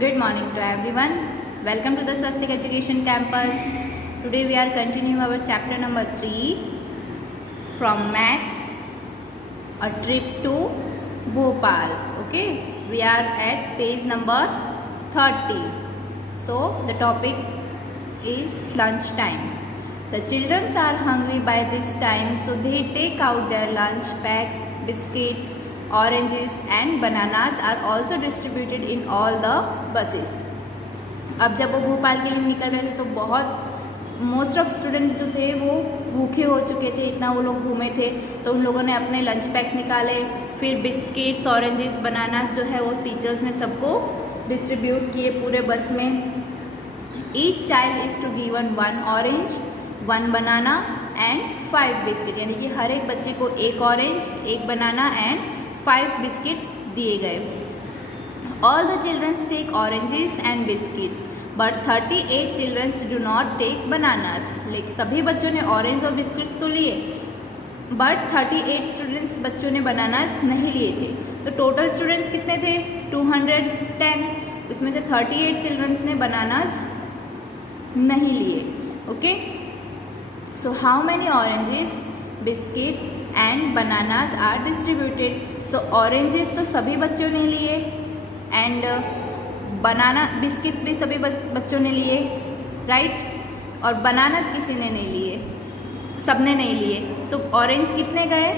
Good morning to everyone. Welcome to the Swastik Education Campus. Today we are continuing our chapter number 3 from Maths, a trip to Bhopal. Okay, we are at page number 30. So the topic is lunch time. The children are hungry by this time, so they take out their lunch packs, biscuits, oranges and bananas are also distributed in all the buses. अब जब वो भोपाल के लिए निकल रहे थे तो बहुत मोस्ट ऑफ स्टूडेंट जो थे वो भूखे हो चुके थे, इतना वो लोग घूमे थे, तो उन लोगों ने अपने लंच पैक्स निकाले, फिर बिस्किट्स, ऑरेंजेस, बनानास जो है वो टीचर्स ने सबको डिस्ट्रीब्यूट किए पूरे बस में. Each child is to given 1 orange, 1 banana and 5 biscuit, यानी कि हर एक बच्चे को 1 ऑरेंज, 1 बनाना एंड 5 बिस्किट्स दिए गए. All the childrens take oranges and biscuits but 38 childrens do not take bananas. Like सभी बच्चों ने ऑरेंज और बिस्किट्स तो लिए, बट 38 स्टूडेंट्स बच्चों ने बनानास नहीं लिए थे. तो टोटल स्टूडेंट्स कितने थे? 210. उसमें से 38 चिल्ड्रंस ने बनानास नहीं लिए. Okay, so how many oranges, biscuits and bananas are distributed. So oranges तो सभी बच्चों ने लिए एंड बनाना बिस्किट्स भी सभी बच्चों ने लिए, राइट. और बनानास किसी ने नहीं लिए, सबने नहीं लिए. सो ऑरेंज कितने गए?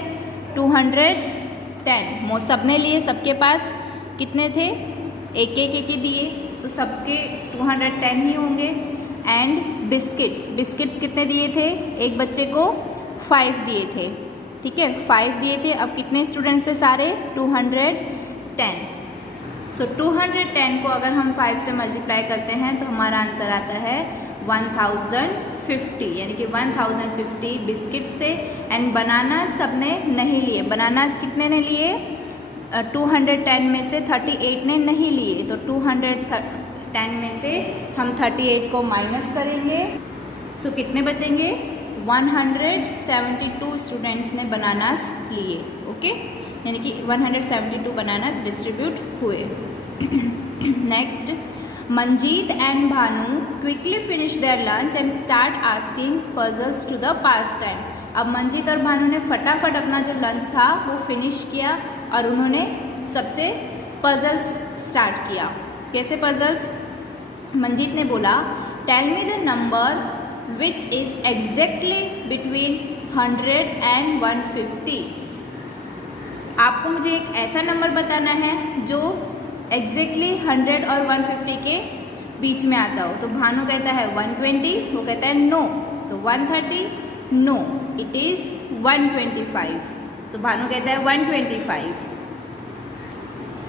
210. सबने लिए, सबके पास कितने थे? एक एक दिए, तो सबके 210 ही होंगे. एंड बिस्किट्स कितने दिए थे? एक बच्चे को 5 दिए थे, ठीक है, 5 दिए थे. अब कितने स्टूडेंट्स थे सारे? 210. सो 210 को अगर हम 5 से मल्टीप्लाई करते हैं तो हमारा आंसर आता है 1050, यानी कि 1050 बिस्किट्स थे. एंड बनाना सबने नहीं लिए. बनानास कितने ने लिए? 210 में से 38 ने नहीं लिए. तो 210 में से हम 38 को माइनस करेंगे, सो कितने बचेंगे? 172 स्टूडेंट्स ने बनानास लिए. ओके, यानी कि 172 बनानास डिस्ट्रीब्यूट हुए. Next, Manjeet and Bhanu quickly finish their lunch and start asking puzzles to the pass time. अब मंजीत और भानु ने फटाफट अपना जो लंच था वो फिनिश किया और उन्होंने सबसे पजल्स स्टार्ट किया. कैसे पजल्स? मंजीत ने बोला, tell me the number which is exactly between 100 and 150. आपको मुझे एक ऐसा नंबर बताना है जो exactly 100 और 150 के बीच में आता हो. तो भानु कहता है 120, वो कहता है नो. तो 130, नो, इट इज़ 125. तो भानु कहता है 125.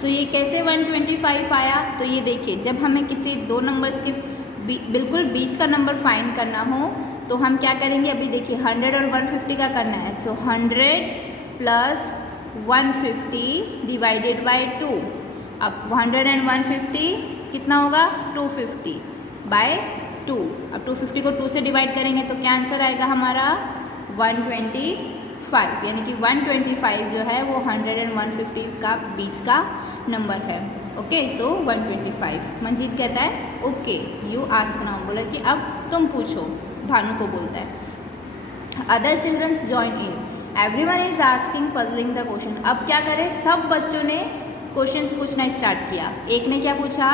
सो ये कैसे 125 आया? तो ये देखिए, जब हमें किसी दो नंबर्स के बिल्कुल बीच का नंबर फाइंड करना हो तो हम क्या करेंगे? अभी देखिए 100 और 150 का करना है. सो 100 प्लस 150 डिवाइडेड बाय 2. अब 100 एंड 150 कितना होगा? 250 बाय 2. अब 250 को 2 से डिवाइड करेंगे तो क्या आंसर आएगा हमारा? 125. यानी कि 125 जो है वो 100 एंड 150 का बीच का नंबर है. ओके, सो 125. मंजीत कहता है ओके, यू आस्क नाउ. बोला कि अब तुम पूछो, भानु को बोलता है. Other childrens join in, everyone is asking puzzling the question. अब क्या करें? सब बच्चों ने क्वेश्चंस पूछना स्टार्ट किया. एक ने क्या पूछा?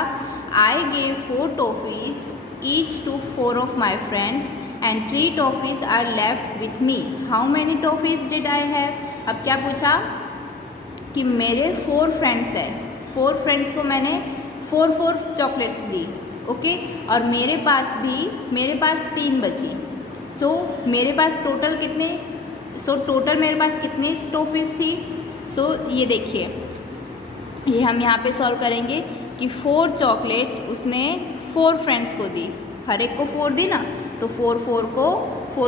I gave 4 toffees each to 4 of my friends and 3 toffees are left with me. How many toffees did I have? अब क्या पूछा कि मेरे 4 फ्रेंड्स हैं, 4 फ्रेंड्स को मैंने 4 चॉकलेट्स दी. ओके, और मेरे पास 3 बची. तो मेरे पास टोटल कितने? टोटल मेरे पास कितनी टॉफीज थी? ये देखिए, ये हम यहाँ पे सॉल्व करेंगे कि 4 चॉकलेट्स उसने 4 फ्रेंड्स को दी. हर एक को 4 दी ना, तो 4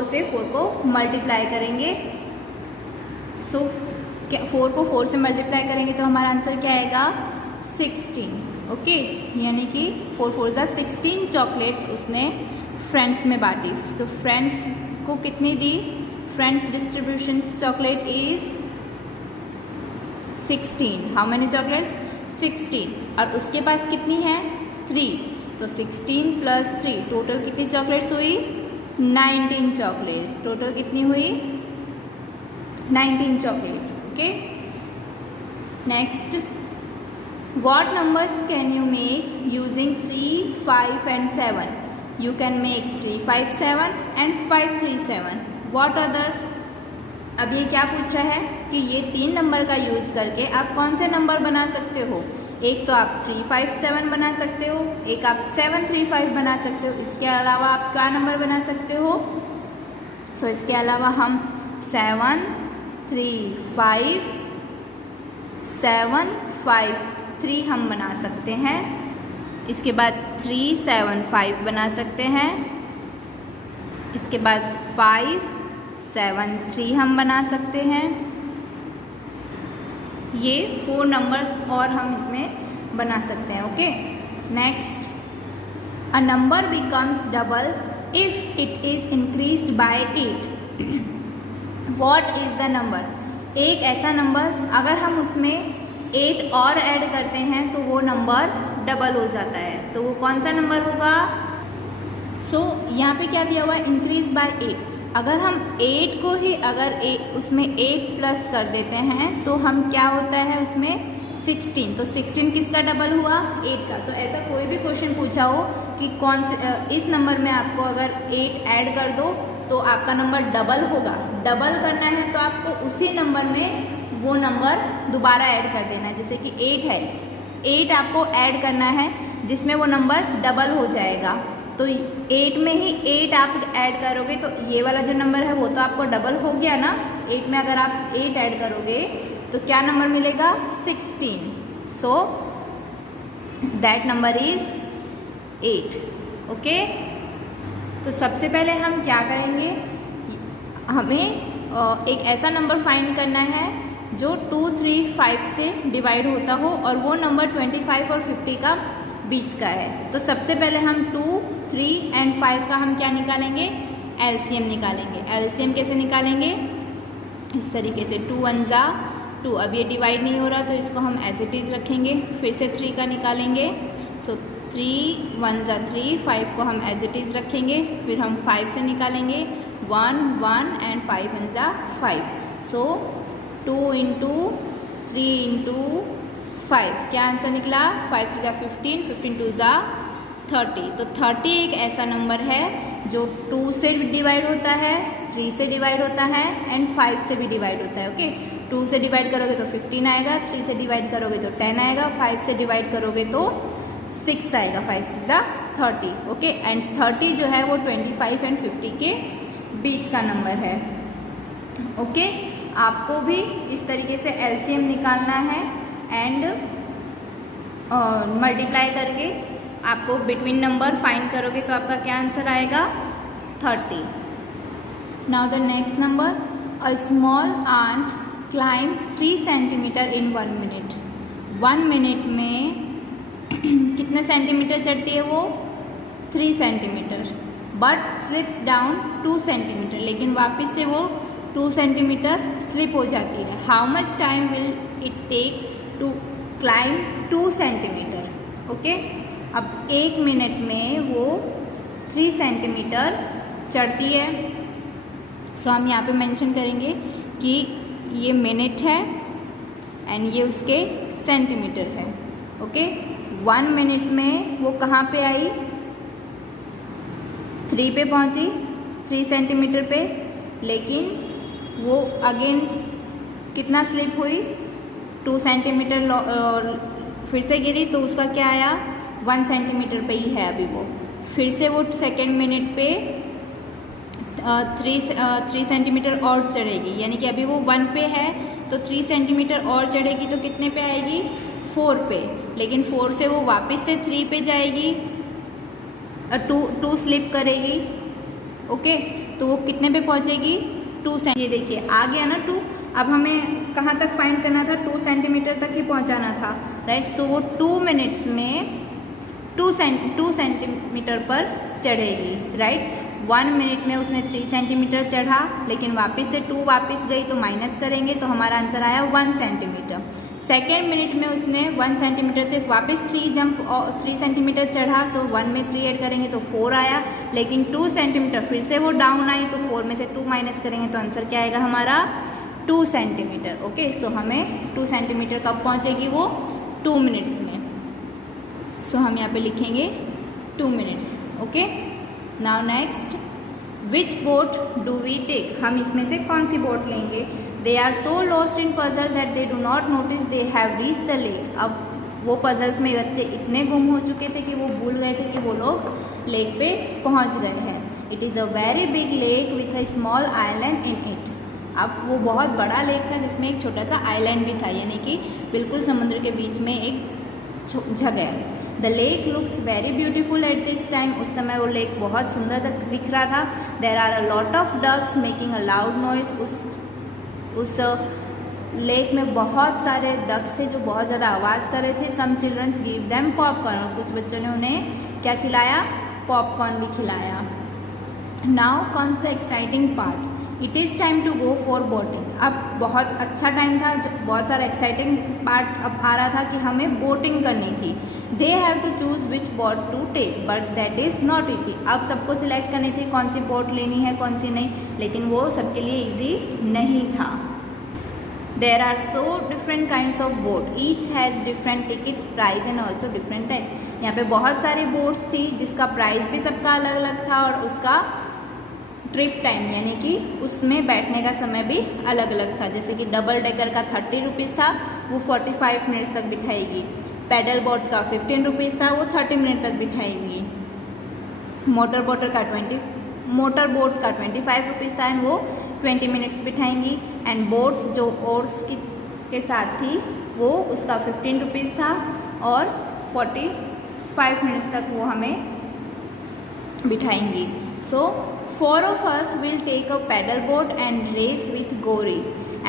से 4 को मल्टीप्लाई करेंगे. 4 को 4 से मल्टीप्लाई करेंगे तो हमारा आंसर क्या आएगा? 16. ओके, यानी कि 4 4 जा 16 चॉकलेट्स उसने फ्रेंड्स में बांटी. तो फ्रेंड्स को कितनी दी? Friends distribution chocolate is 16. How many chocolates? 16. और उसके पास कितनी है? 3, तो 16 प्लस 3 टोटल कितनी चॉकलेट्स हुई? 19 चॉकलेट्स। टोटल कितनी हुई? 19 chocolates. Okay. Next, what numbers can you make using 3, 5 and 7? You can make 3, 5, 7 and 5, 3, 7. What others? अब ये क्या पूछ रहा है कि ये 3 नंबर का यूज़ करके आप कौन से नंबर बना सकते हो? एक तो आप 3, 5, 7 बना सकते हो, एक आप 7, 3, 5 बना सकते हो। इसके अलावा आप क्या नंबर बना सकते हो? इसके अलावा हम 7, 3, 5, 7, 5, 3 हम बना सकते हैं। इसके बाद 3, 7, 5 बना सकते हैं। इसके बाद 5, 7, 3 हम बना सकते हैं। ये 4 नंबर्स और हम इसमें बना सकते हैं। Okay. Next, a number becomes double if it is increased by 8। What is the number? एक ऐसा नंबर अगर हम उसमें 8 और ऐड करते हैं तो वो नंबर डबल हो जाता है, तो वो कौन सा नंबर होगा? यहाँ पे क्या दिया हुआ है? Increase by 8। अगर हम 8 को ही अगर उसमें 8 प्लस कर देते हैं तो हम क्या होता है उसमें 16। तो 16 किसका डबल हुआ? 8 का। तो ऐसा कोई भी क्वेश्चन पूछा हो कि कौन से इस नंबर में आपको अगर 8 ऐड कर दो तो आपका नंबर डबल होगा। डबल करना है तो आपको उसी नंबर में वो नंबर दोबारा ऐड कर देना है। जैसे कि 8 है, 8 आपको ऐड करना है जिसमें वो नंबर डबल हो जाएगा। तो 8 में ही 8 आप ऐड करोगे तो ये वाला जो नंबर है वो तो आपको डबल हो गया ना। 8 में अगर आप 8 ऐड करोगे तो क्या नंबर मिलेगा? 16। So that number is 8। Okay. तो सबसे पहले हम क्या करेंगे, हमें एक ऐसा नंबर फाइंड करना है जो 2, 3, 5 से डिवाइड होता हो और वो नंबर 25 और 50 का बीच का है। तो सबसे पहले हम 2, 3 एंड 5 का हम क्या निकालेंगे? एलसीएम निकालेंगे। एलसीएम कैसे निकालेंगे? इस तरीके से 2 1 जा 2। अब ये डिवाइड नहीं हो रहा तो इसको हम एज इट इज़ रखेंगे। फिर से 3 का निकालेंगे। 3 1 जा 3, 5 को हम एज इट इज़ रखेंगे। फिर हम 5 से निकालेंगे 1 1 एंड 5 1 जा 5। 2 इंटू 3 इंटू 5 क्या आंसर निकला? 5 3 जा 15, 15 2 जा 30। तो 30 एक ऐसा नंबर है जो 2 से डिवाइड होता है, 3 से डिवाइड होता है एंड 5 से भी डिवाइड होता है। ओके। 2 से डिवाइड करोगे तो 15 आएगा, 3 से डिवाइड करोगे तो 10 आएगा, 5 से डिवाइड करोगे तो 6 आएगा। 5 6 जा 30। ओके। एंड 30 जो है वो 25 एंड 50 के बीच का नंबर है। ओके। आपको भी इस तरीके से एलसीएम निकालना है एंड मल्टीप्लाई करके आपको बिटवीन नंबर फाइंड करोगे तो आपका क्या आंसर आएगा? 30। Now the next number, a small ant climbs 3 centimetre in 1 minute. 1 minute में कितने सेंटीमीटर चढ़ती है वो? 3 centimetre. But slips down 2 centimetre, लेकिन वापस से वो 2 सेंटीमीटर स्लिप हो जाती है। How much time will it take to climb 2 centimetre? Okay. अब 1 मिनट में वो 3 सेंटीमीटर चढ़ती है। सो हम यहाँ पे मेंशन करेंगे कि ये मिनट है एंड ये उसके सेंटीमीटर है। ओके। 1 मिनट में वो कहाँ पे आई? 3 पे पहुँची, 3 सेंटीमीटर पे, लेकिन वो अगेन कितना स्लिप हुई? 2 सेंटीमीटर फिर से गिरी तो उसका क्या आया? 1 सेंटीमीटर पे ही है अभी वो। फिर से वो सेकेंड मिनट पे 3 सेंटीमीटर और चढ़ेगी, यानी कि अभी वो 1 पे है तो 3 सेंटीमीटर और चढ़ेगी तो कितने पे आएगी? 4 पे। लेकिन 4 से वो वापस से 3 पे जाएगी, 2 स्लिप करेगी। ओके। तो वो कितने पे पहुँचेगी? 2 सेंटीमीटर। ये देखिए आ गया ना 2। अब हमें कहाँ तक फाइंड करना था? 2 सेंटीमीटर तक ही पहुँचाना था, राइट। सो वो 2 मिनट्स में 2 सेंटीमीटर पर चढ़ेगी, राइट। 1 मिनट में उसने 3 सेंटीमीटर चढ़ा, लेकिन वापस से 2 वापस गई तो माइनस करेंगे तो हमारा आंसर आया 1 सेंटीमीटर। सेकेंड मिनट में उसने 1 सेंटीमीटर से वापस 3 सेंटीमीटर चढ़ा, तो 1 में 3 ऐड करेंगे तो 4 आया। लेकिन 2 सेंटीमीटर फिर से वो डाउन आई, तो 4 में से 2 माइनस करेंगे तो आंसर क्या आएगा हमारा 2 सेंटीमीटर। ओके, सो हमें 2 सेंटीमीटर कब पहुँचेगी वो 2 मिनट्स में। सो हम यहाँ पे लिखेंगे 2 minutes. Okay, now next, which boat do we take, हम इसमें से कौन सी बोट लेंगे। They are so lost in puzzle that they do not notice they have reach the lake. अब वो पजल्स में बच्चे इतने गुम हो चुके थे कि वो भूल गए थे कि वो लोग लेक पे पहुंच गए हैं। It is a very big lake with a small island in it. अब वो बहुत बड़ा लेक था जिसमें एक छोटा सा आइलैंड भी था, यानी कि बिल्कुल समुद्र के बीच में एक जगह। The lake looks very beautiful at this time, उस समय वो लेक बहुत सुंदर दिख रहा था। There are a lot of ducks making a loud noise, उस लेक में बहुत सारे डक्स थे जो बहुत ज़्यादा आवाज़ कर रहे थे। Some childrens give them popcorn, कुछ बच्चों ने उन्हें क्या खिलाया, पॉपकॉर्न भी खिलाया। Now comes the exciting part, it is time to go for boating. अब बहुत अच्छा टाइम था, जो बहुत सारा एक्साइटिंग पार्ट अब आ रहा था कि हमें बोटिंग करनी थी। They have to choose which boat to take but that is not easy. अब सबको सिलेक्ट करनी थी कौन सी बोट लेनी है कौन सी नहीं, लेकिन वो सबके लिए ईजी नहीं था। There are so different kinds of boat, each has different tickets price and also different types. यहाँ पे बहुत सारी बोट्स थी जिसका प्राइस भी सबका अलग अलग था और उसका ट्रिप टाइम यानी कि उसमें बैठने का समय भी अलग अलग था। जैसे कि डबल डेकर का 30 रुपीज़ था, वो 45 मिनट्स तक बिठाएगी। पैडल बोट का 15 रुपीज़ था, वो 30 मिनट तक बिठाएंगी। मोटर बोट का 25 रुपीज़ था एंड वो 20 मिनट्स बिठाएंगी। एंड बोट्स जो ओर्स के साथ थी वो उसका 15 रुपीज़ था और 45 मिनट्स तक वो हमें बिठाएंगी। सो 4 of us will take a paddle boat and race with Gauri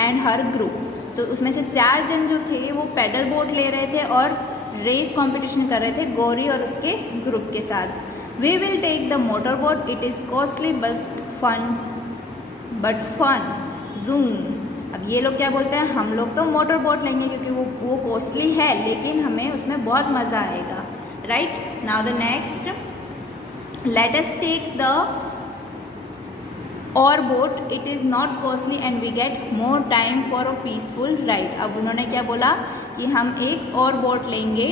and her group। तो उसमें से 4 जन जो थे वो पैडल बोट ले रहे थे और रेस कंपटीशन कर रहे थे गौरी और उसके ग्रुप के साथ। We will take the motor boat, it is costly but fun zoom. अब ये लोग क्या बोलते हैं, हम लोग तो मोटर बोट लेंगे क्योंकि वो कॉस्टली है लेकिन हमें उसमें बहुत मज़ा आएगा। Right, now the next, let us take the oar boat, it is not costly and we get more time for a peaceful ride. अब उन्होंने क्या बोला कि हम एक और बोट लेंगे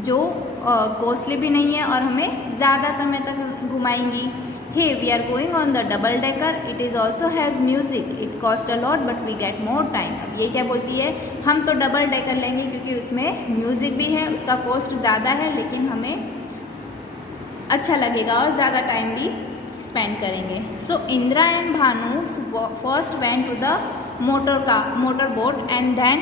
जो कॉस्टली भी नहीं है और हमें ज़्यादा समय तक घुमाएंगी। Hey we are going on the double decker, it is also has music, it cost a lot but we get more time. अब ये क्या बोलती है, हम तो डबल डेकर लेंगे क्योंकि उसमें म्यूज़िक भी है, उसका कॉस्ट ज़्यादा है लेकिन हमें अच्छा लगेगा और ज़्यादा टाइम भी स्पेंड करेंगे। So Indira and Bhanu first went to the motor boat and then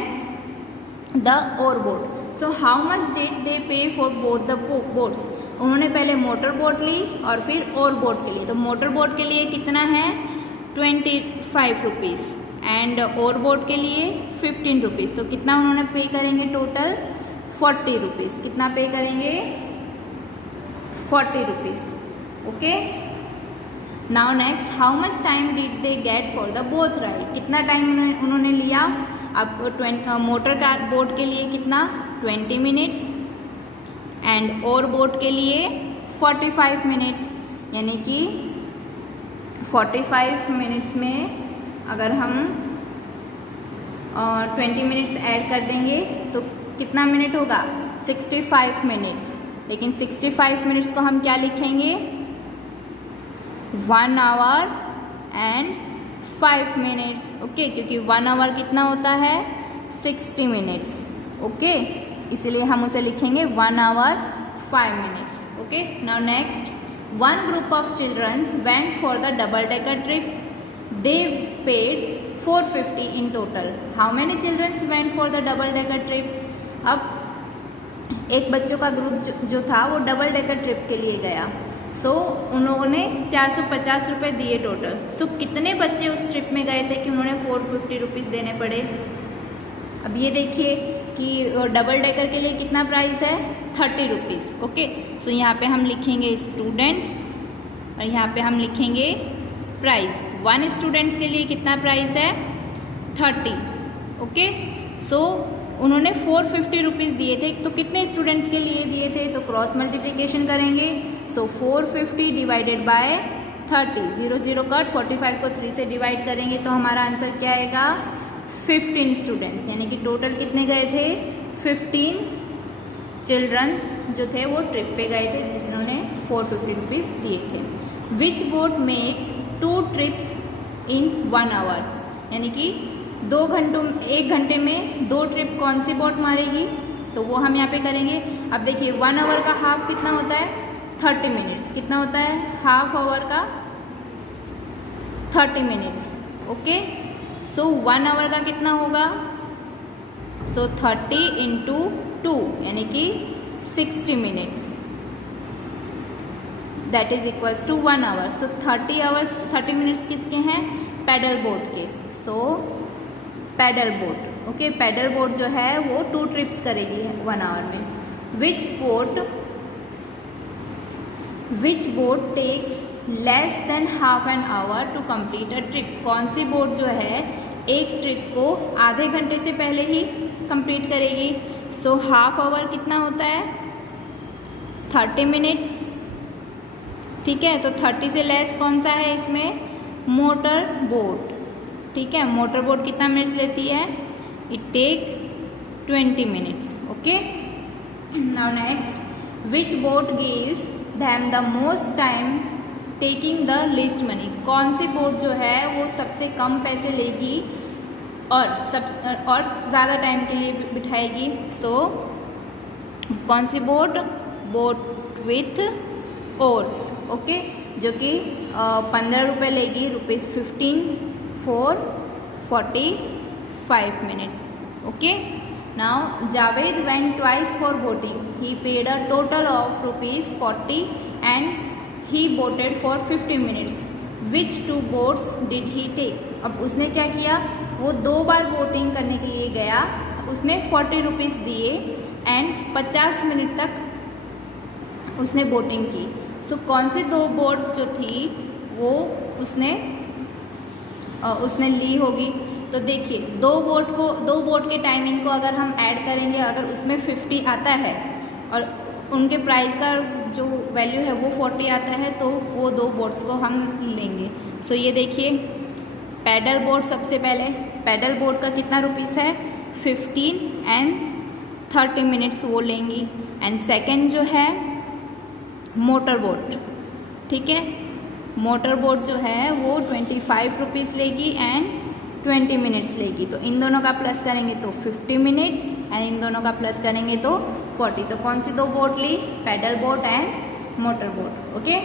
the oar boat. So how much did they pay for both the boats. उन्होंने पहले मोटर बोट ली और फिर ओर बोट के लिए। तो मोटर बोट के लिए कितना है 25 रुपीज़ एंड ओर बोट के लिए 15 रुपीज़। तो कितना उन्होंने पे करेंगे टोटल 40 रुपीज़। कितना पे करेंगे 40 rupees. Okay, now next, how much time did they get for the both ride. कितना टाइम उन्होंने लिया। अब मोटर कार बोट के लिए कितना 20 मिनट्स एंड और बोट के लिए 45 मिनट्स, यानी कि 45 मिनट्स में अगर हम 20 मिनट्स ऐड कर देंगे तो कितना मिनट होगा 65 मिनट्स। लेकिन 65 मिनट्स को हम क्या लिखेंगे 1 आवर एंड 5 मिनट्स। ओके, क्योंकि 1 आवर कितना होता है 60 मिनट्स। ओके, इसलिए हम उसे लिखेंगे 1 hour 5 minutes. Okay, now next, one group of children went for the double decker trip. They paid 450 in total. How many children went for the double decker trip? अब एक बच्चों का ग्रुप जो था वो डबल डेकर ट्रिप के लिए गया। उन्होंने 450 रुपये दिए टोटल। कितने बच्चे उस ट्रिप में गए थे कि उन्होंने 450 रुपीज़ देने पड़े। अब ये देखिए कि डबल डेकर के लिए कितना प्राइस है 30 रुपीज़। ओके, यहाँ पे हम लिखेंगे स्टूडेंट्स और यहाँ पे हम लिखेंगे प्राइस। 1 स्टूडेंट्स के लिए कितना प्राइस है 30। ओके, उन्होंने 450 रुपीज़ दिए थे, तो कितने स्टूडेंट्स के लिए दिए थे, तो क्रॉस मल्टीप्लिकेशन करेंगे। सो 450 डिवाइडेड बाय 30, 0 0 कट, 45 को 3 से डिवाइड करेंगे तो हमारा आंसर क्या आएगा, 15 स्टूडेंट्स, यानी कि टोटल कितने गए थे, 15 चिल्ड्रंस जो थे वो ट्रिप पे गए थे जिन्होंने 450 रुपीज़ दिए थे। Which boat makes 2 trips in 1 hour, यानी कि 1 घंटे में 2 ट्रिप कौन सी बोट मारेगी, तो वो हम यहाँ पे करेंगे। अब देखिए 1 आवर का हाफ कितना होता है, 30 मिनट्स, कितना होता है हाफ आवर का 30 मिनट्स, ओके। सो 1 आवर का कितना होगा, सो 30 इंटू 2 यानी कि 60 minutes, that is equals to 1 hour. So 30 minutes किसके हैं, पैडल बोट के। So paddle boat, okay, paddle boat जो है वो 2 ट्रिप्स करेगी 1 आवर में। Which boat takes less than half an hour to complete a trip, कौन सी बोट जो है एक ट्रिप को आधे घंटे से पहले ही कंप्लीट करेगी। सो हाफ आवर कितना होता है, 30 मिनट्स, ठीक है। तो 30 से लेस कौन सा है इसमें, मोटर बोट, ठीक है। मोटर बोट कितना मिनट्स लेती है, it take 20 minutes, okay. Now next, which boat gives them the most time taking the least money, कौन सी बोट जो है वो सबसे कम पैसे लेगी और ज़्यादा टाइम के लिए बिठाएगी। सो कौन सी boat, boat with oars, okay, जो कि 15 रुपये लेगी, ₹15 for 45 minutes, okay. Now Javed went twice for boating, he paid a total of ₹40 and he boated for 50 minutes. Which 2 boats did he take? अब उसने क्या किया, वो 2 बार बोटिंग करने के लिए गया, उसने 40 रुपीज़ दिए एंड 50 मिनट तक उसने बोटिंग की। सो कौन सी 2 बोट जो थी वो उसने ली होगी, तो देखिए 2 बोट के टाइमिंग को अगर हम ऐड करेंगे, अगर उसमें 50 आता है और उनके प्राइस का जो वैल्यू है वो 40 आता है, तो वो 2 बोट्स को हम लेंगे। सो ये देखिए पैडल बोट, सबसे पहले पैडल बोट का कितना रुपीस है, 15 एंड 30 मिनट्स वो लेंगी। एंड सेकेंड जो है मोटर बोट, ठीक है, मोटर बोट जो है वो 25 रुपीज़ लेगी एंड 20 मिनट्स लेगी। तो इन दोनों का प्लस करेंगे तो 50 मिनट्स एंड इन दोनों का प्लस करेंगे तो 40। तो कौन सी 2 बोट ली, paddle boat and motor boat, okay.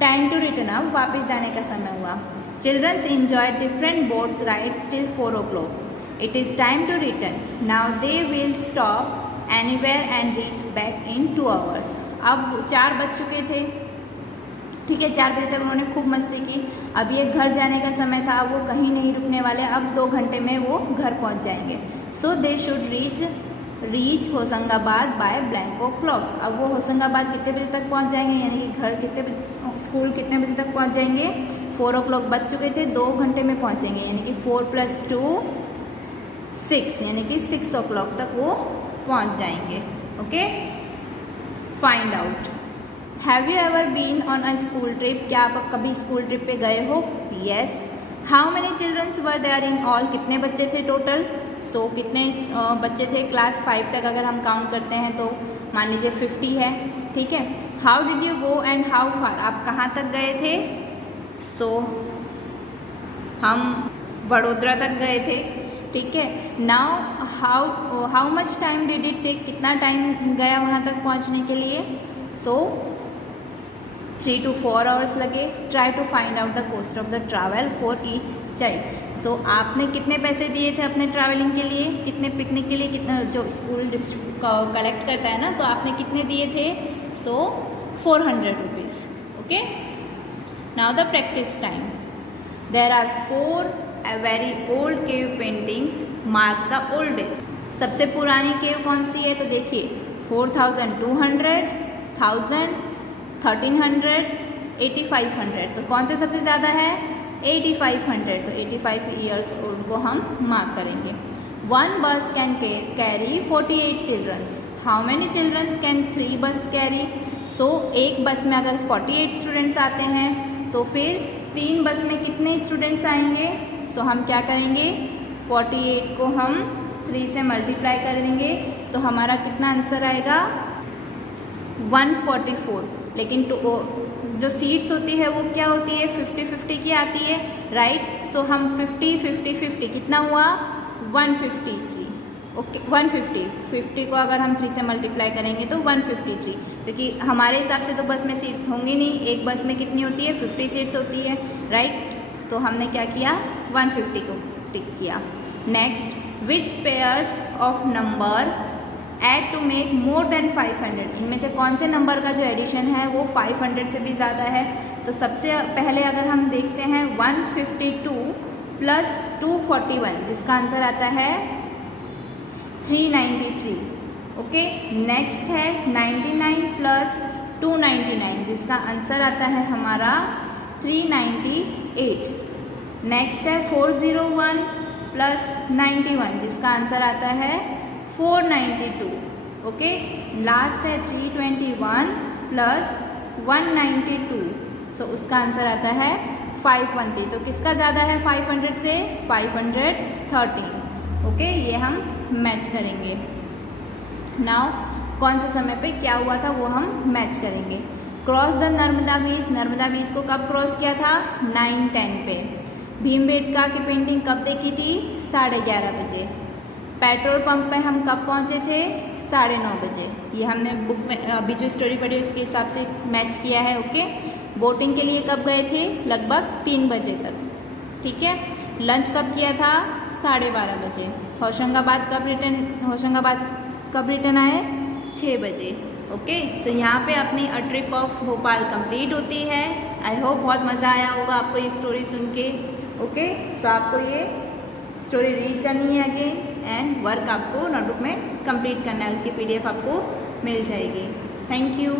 Time to return, अब वापस जाने का समय हुआ। Childrens enjoy different boats rides till 4 o'clock, it is time to return, now they will stop anywhere and reach back in 2 hours। अब 4 बज चुके थे, ठीक है, 4 बजे तक उन्होंने खूब मस्ती की, अब ये घर जाने का समय था, वो कहीं नहीं रुकने वाले, अब 2 घंटे में वो घर पहुंच जाएंगे। So they should reach Hoshangabad by blank o'clock। अब वो होशंगाबाद कितने बजे तक पहुंच जाएंगे, यानी कि घर कितने बजे, स्कूल कितने बजे तक पहुंच जाएंगे, 4 o'clock बज चुके थे, 2 घंटे में पहुंचेंगे, यानी कि 4 + 2 6, यानी कि 6 o'clock तक वो पहुंच जाएंगे, okay. Find out, have you ever been on a school trip, क्या आप कभी स्कूल ट्रिप पे गए हो, yes. How many childrens were there in all, कितने बच्चे थे टोटल, सो कितने बच्चे थे क्लास 5 तक अगर हम काउंट करते हैं तो मान लीजिए 50 है, ठीक है। How did you go and how far, आप कहाँ तक गए थे, सो हम वडोदरा तक गए थे, ठीक है। Now how much time did it take, कितना टाइम गया वहाँ तक पहुँचने के लिए, सो 3 to 4 hours लगे। Try to find out the cost of the travel for each child, so आपने कितने पैसे दिए थे अपने ट्रैवलिंग के लिए, कितने पिकनिक के लिए, कितना जो स्कूल डिस्ट्रिक्ट कलेक्ट करता है ना, तो आपने कितने दिए थे, so 400 rupees, okay. Now the practice time, there are 4 very old cave paintings, mark the oldest. सबसे पुरानी केव कौन सी है, तो देखिए 4200, 1000, 1300, 8500, तो कौन से सबसे ज़्यादा है, 8500, तो 85 ईयर्स ओल्ड को हम मार्क करेंगे। 1 bus can carry 48 children. How many children can 3 bus carry? So एक बस में अगर 48 स्टूडेंट्स आते हैं तो फिर 3 बस में कितने स्टूडेंट्स आएंगे? सो हम क्या करेंगे, 48 को हम 3 से मल्टीप्लाई कर देंगे तो हमारा कितना आंसर आएगा, 144। लेकिन तो जो सीट्स होती है वो क्या होती है, 50-50 की आती है, राइट। सो हम 50-50-50 कितना हुआ, 153। ओके 150, 50 को अगर हम 3 से मल्टीप्लाई करेंगे तो 153, क्योंकि हमारे हिसाब से तो बस में सीट्स होंगी नहीं, एक बस में कितनी होती है, 50 सीट्स होती है, राइट। तो हमने क्या किया, 150 को टिक किया। Next, which pairs of number add to make more than 500? इनमें से कौन से नंबर का जो एडिशन है वो 500 से भी ज़्यादा है? तो सबसे पहले अगर हम देखते हैं 152 प्लस 241, जिसका आंसर आता है 393। ओके, नेक्स्ट है 99 प्लस 299, जिसका आंसर आता है हमारा 398। नेक्स्ट है 401 प्लस 91, जिसका आंसर आता है 492। ओके, लास्ट है 321 प्लस 192, सो उसका आंसर आता है 513। तो किसका ज़्यादा है 500 से, 513। ओके, ये हम मैच करेंगे। नाउ कौन से समय पे क्या हुआ था वो हम मैच करेंगे। Cross the Narmada bridge, Narmada bridge को कब क्रॉस किया था, 9-10 पे। भीमबेटका की पेंटिंग कब देखी थी, 11:30 बजे। पेट्रोल पंप पे हम कब पहुँचे थे, 9:30 बजे। ये हमने बुक में अभी जो स्टोरी पढ़ी उसके हिसाब से मैच किया है। ओके, बोटिंग के लिए कब गए थे, लगभग 3 बजे तक, ठीक है। लंच कब किया था, 12:30 बजे। होशंगाबाद कब रिटर्न आए, 6 बजे। ओके, सो यहाँ पे अपनी a trip of Bhopal complete होती है। आई होप बहुत मज़ा आया होगा आपको ये स्टोरी सुन के। ओके, सो आपको ये स्टोरी रीड करनी है अगेन, एंड वर्क आपको नोटबुक में कंप्लीट करना है, उसकी PDF आपको मिल जाएगी। Thank you.